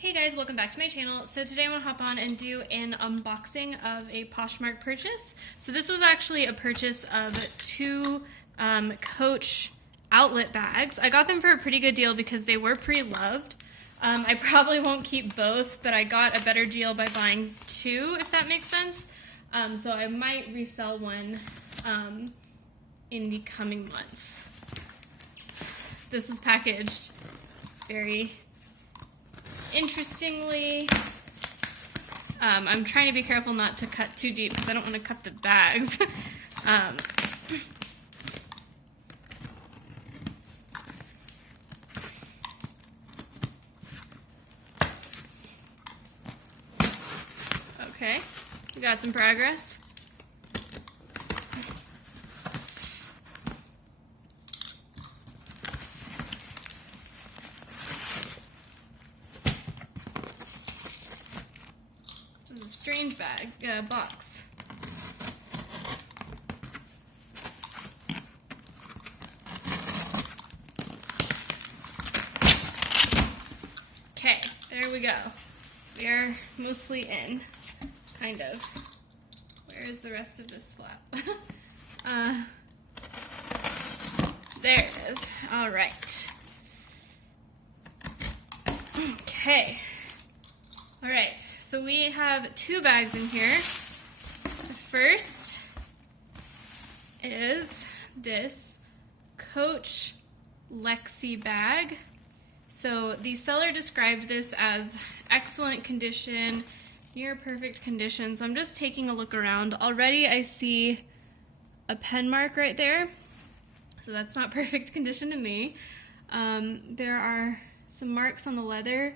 Hey guys, welcome back to my channel. So today I'm going to hop on and do an unboxing of a Poshmark purchase. So this was actually a purchase of two Coach outlet bags. I got them for a pretty good deal because they were pre-loved. I probably won't keep both, but I got a better deal by buying two, if that makes sense. So I might resell one in the coming months. This is packaged very interestingly. I'm trying to be careful not to cut too deep because I don't want to cut the bags. Okay, we got some progress. Strange bag, box. Okay, there we go. We are mostly in, kind of. Where is the rest of this flap? There it is. All right. Okay. All right. So we have two bags in here. The first is this Coach Lexi bag. So the seller described this as excellent condition, near perfect condition. So I'm just taking a look around. Already I see a pen mark right there. So that's not perfect condition to me. There are some marks on the leather,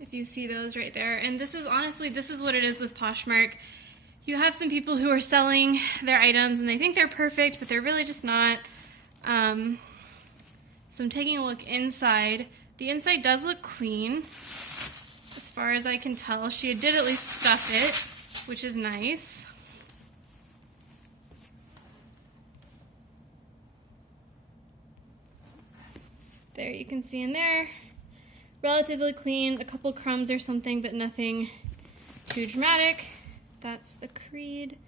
if you see those right there. And this is honestly, this is what it is with Poshmark. You have some people who are selling their items and they think they're perfect, but they're really just not. So I'm taking a look inside. The inside does look clean, as far as I can tell. She did at least stuff it, which is nice. There, you can see in there. Relatively clean, a couple crumbs or something, but nothing too dramatic. That's the Creed.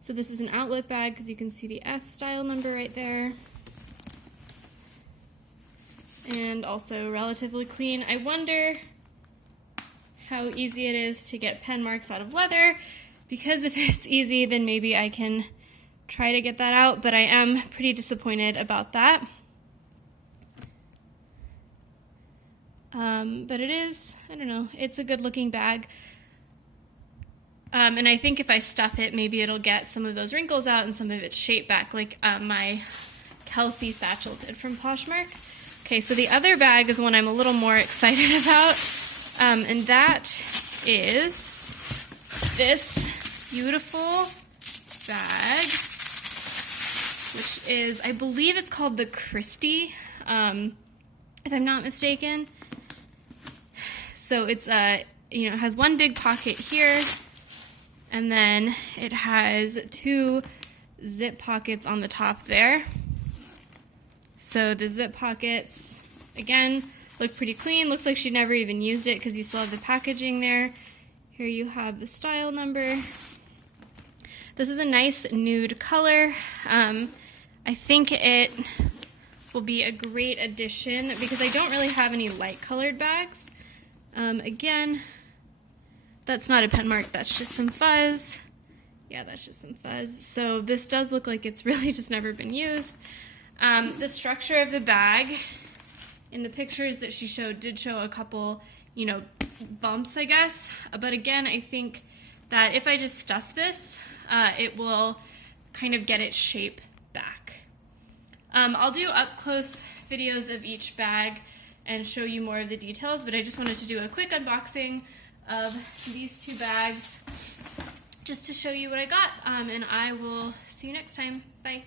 So this is an outlet bag because you can see the F style number right there. And also relatively clean. I wonder how easy it is to get pen marks out of leather, because if it's easy, then maybe I can try to get that out, but I am pretty disappointed about that. But it is, I don't know, it's a good looking bag. And I think if I stuff it, maybe it'll get some of those wrinkles out and some of its shape back, like my Kelsey satchel did from Poshmark. Okay, so the other bag is one I'm a little more excited about, and that is this beautiful bag, which is, I believe it's called the Christie, if I'm not mistaken. So it's you know, it has one big pocket here, and then it has two zip pockets on the top there. So the zip pockets, again, look pretty clean. Looks like she never even used it because you still have the packaging there. Here you have the style number. This is a nice nude color. I think it will be a great addition because I don't really have any light colored bags. Again, that's not a pen mark, that's just some fuzz. Yeah, that's just some fuzz. So this does look like it's really just never been used. The structure of the bag in the pictures that she showed did show a couple, you know, bumps, I guess. But again, I think that if I just stuff this, it will kind of get its shape back. I'll do up close videos of each bag and show you more of the details, but I just wanted to do a quick unboxing of these two bags just to show you what I got, and I will see you next time. Bye.